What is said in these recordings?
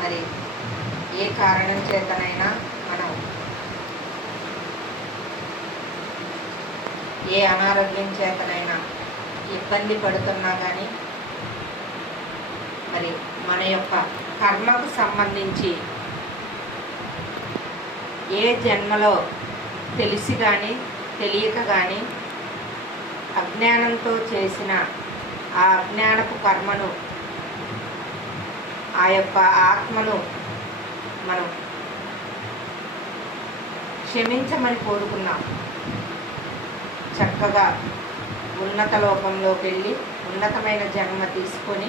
మరి ఏ కారణం చేతనైనా మనం ఏ అనారోగ్యం చేతనైనా ఇబ్బంది పడుతున్నా కానీ మరి మన యొక్క కర్మకు సంబంధించి ఏ జన్మలో తెలిసి కానీ తెలియక కానీ అజ్ఞానంతో చేసిన ఆ అజ్ఞానపు కర్మను ఆ యొక్క ఆత్మను మనం క్షమించమని కోరుకున్నాం. చక్కగా ఉన్నత లోకంలోకి వెళ్ళి ఉన్నతమైన జన్మ తీసుకొని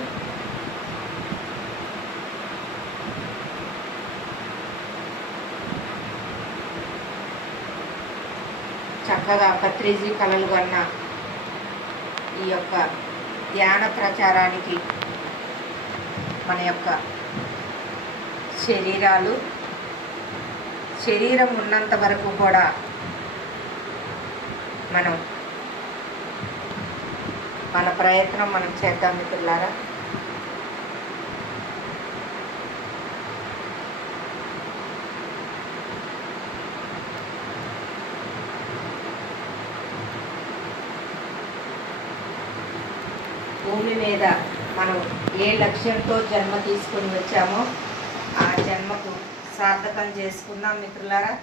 చక్కగా పత్రిజీ కళలు కన్నా ఈ యొక్క ధ్యాన ప్రచారానికి మన యొక్క శరీరాలు శరీరం ఉన్నంత వరకు కూడా మనం మన ప్రయత్నం మనం చేద్దాం మిత్రులారా. భూమి మీద మనం ఏ లక్ష్యంతో జన్మ తీసుకొని వచ్చామో ఆ జన్మకు సార్థకం చేసుకుందాం మిత్రులారా.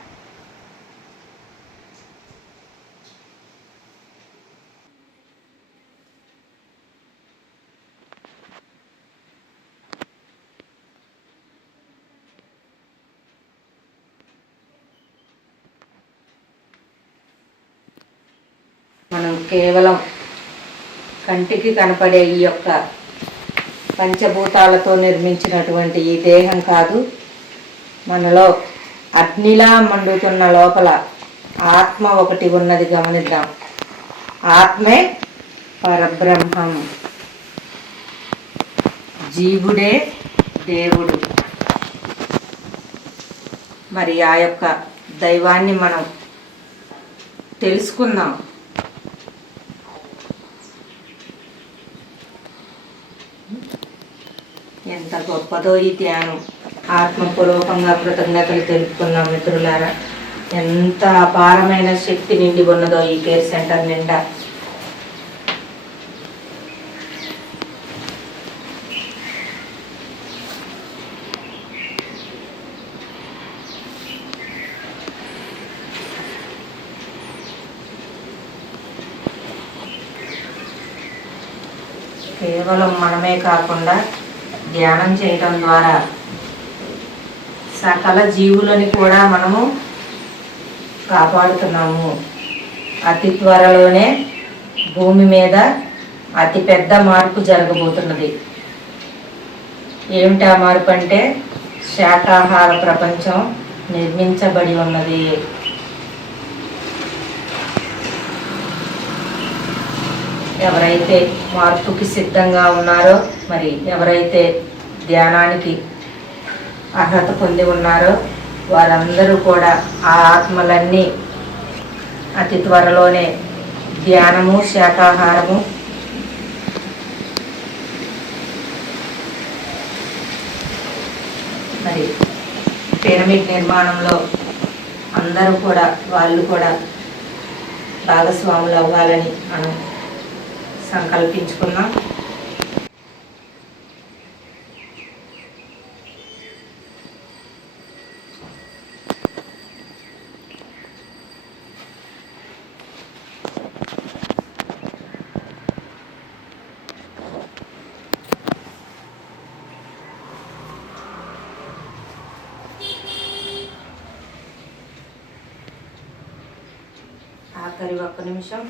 మనం కేవలం కంటికి కనపడే ఈ యొక్క పంచభూతాలతో నిర్మించినటువంటి ఈ దేహం కాదు. మనలో అగ్నిలా మండుతున్న లోపల ఆత్మ ఒకటి ఉన్నది గమనిద్దాం. ఆత్మే పరబ్రహ్మం. జీవుడే దేవుడు. మరి ఆ యొక్క దైవాన్ని మనం తెలుసుకుందాం. ఎంత గొప్పదో ఈ ధ్యానం ఆత్మపూర్వకంగా కృతజ్ఞతలు తెలుపుకున్నాం మిత్రులారా ఎంత అపారమైన శక్తి నిండి ఉన్నదో ఈ కేర్ సెంటర్ నిండా. కేవలం మనమే కాకుండా ధ్యానం చేయటం ద్వారా సకల జీవులని కూడా మనము కాపాడుతున్నాము. అతి త్వరలోనే భూమి మీద అతిపెద్ద మార్పు జరగబోతున్నది. ఏమిటి ఆ మార్పు అంటే శాకాహార ప్రపంచం నిర్మించబడి ఉన్నది. ఎవరైతే మార్పుకి సిద్ధంగా ఉన్నారో మరి ఎవరైతే ధ్యానానికి అర్హత పొంది ఉన్నారో వారందరూ కూడా ఆ ఆత్మలన్నీ అతి త్వరలోనే ధ్యానము శాకాహారము మరి పిరమిడ్ నిర్మాణంలో అందరూ కూడా వాళ్ళు కూడా భాగస్వాములు అవ్వాలని మనం సంకల్పించుకున్నాం ఆఖరి ఒక్క నిమిషం.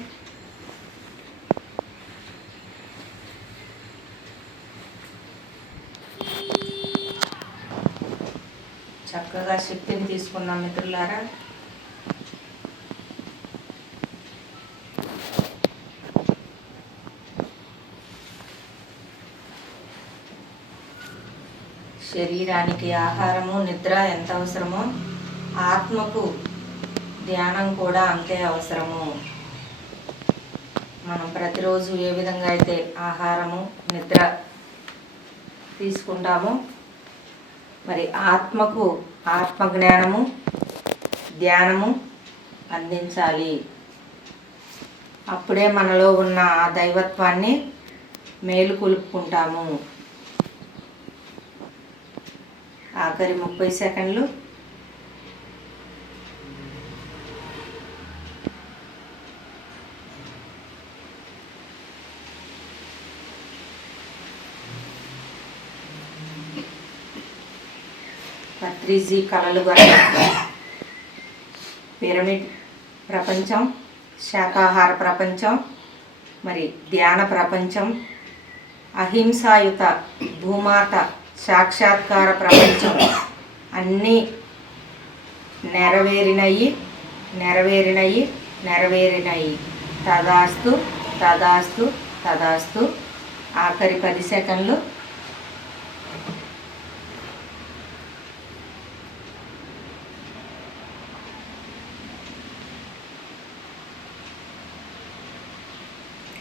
చక్కగా శక్తిని తీసుకున్నాం మిత్రులారా. శరీరానికి ఆహారము నిద్ర ఎంత అవసరమో ఆత్మకు ధ్యానం కూడా అంతే అవసరము. మనం ప్రతిరోజు ఏ విధంగా అయితే ఆహారము నిద్ర తీసుకుంటామో మరి ఆత్మకు ఆత్మ జ్ఞానము ధ్యానము అందించాలి. అప్పుడే మనలో ఉన్న ఆ దైవత్వాన్ని మేలుకొలుపుకుంటాము ఆఖరి ముప్పై సెకండ్లు పత్రిజీ కళలు గల పిరమిడ్ ప్రపంచం శాకాహార ప్రపంచం మరి ధ్యాన ప్రపంచం అహింసాయుత భూమాత సాక్షాత్కార ప్రపంచం అన్నీ నెరవేరినయి నెరవేరినయి నెరవేరినయి. తదాస్తు తదాస్తు తదాస్తు. ఆఖరి పది సెకండ్లు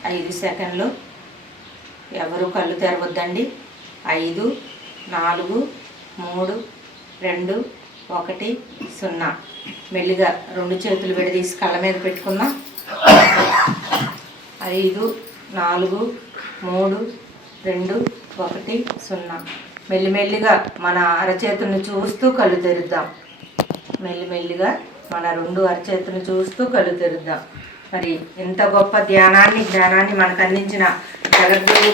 ఐదు సెకండ్లు. ఎవరు కళ్ళు తెరవద్దండి. ఐదు నాలుగు మూడు రెండు ఒకటి సున్నా. మెల్లిగా రెండు చేతులు విడదీసి కళ్ళ మీద పెట్టుకుందాం. ఐదు నాలుగు మూడు రెండు ఒకటి సున్నా. మెల్లిమెల్లిగా మన అరచేతులను చూస్తూ కళ్ళు తెరుద్దాం. మెల్లిమెల్లిగా మన రెండు అరచేతులను చూస్తూ కళ్ళు తెరుద్దాం. మరి ఇంత గొప్ప ధ్యానాన్ని జ్ఞానాన్ని మనకు అందించిన జగద్గురు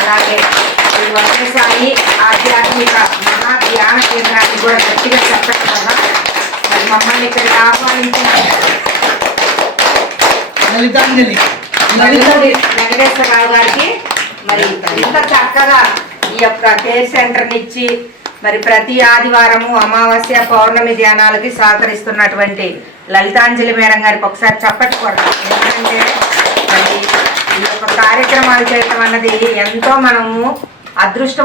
అలాగే ఈ వంశసాయి ఆధ్యాత్మిక మహా ధ్యాన కేంద్రాన్ని కూడా గట్టిగా చెప్పండి మరి మమ్మల్ని ఇక్కడికి ఆహ్వానించిన వెంకటేశ్వరరావు గారికి మరి ఇంత చక్కగా ఈ యొక్క కేర్ సెంటర్ ఇచ్చి మరి ప్రతి ఆదివారము అమావాస్య పౌర్ణమి ధ్యానాలకి సహకరిస్తున్నటువంటి లలితాంజలి మేడం గారికి ఒకసారి చప్పటి కొడతాం ఎందుకంటే మరి ఈ యొక్క కార్యక్రమాలు చేయటం అన్నది ఎంతో మనము అదృష్టం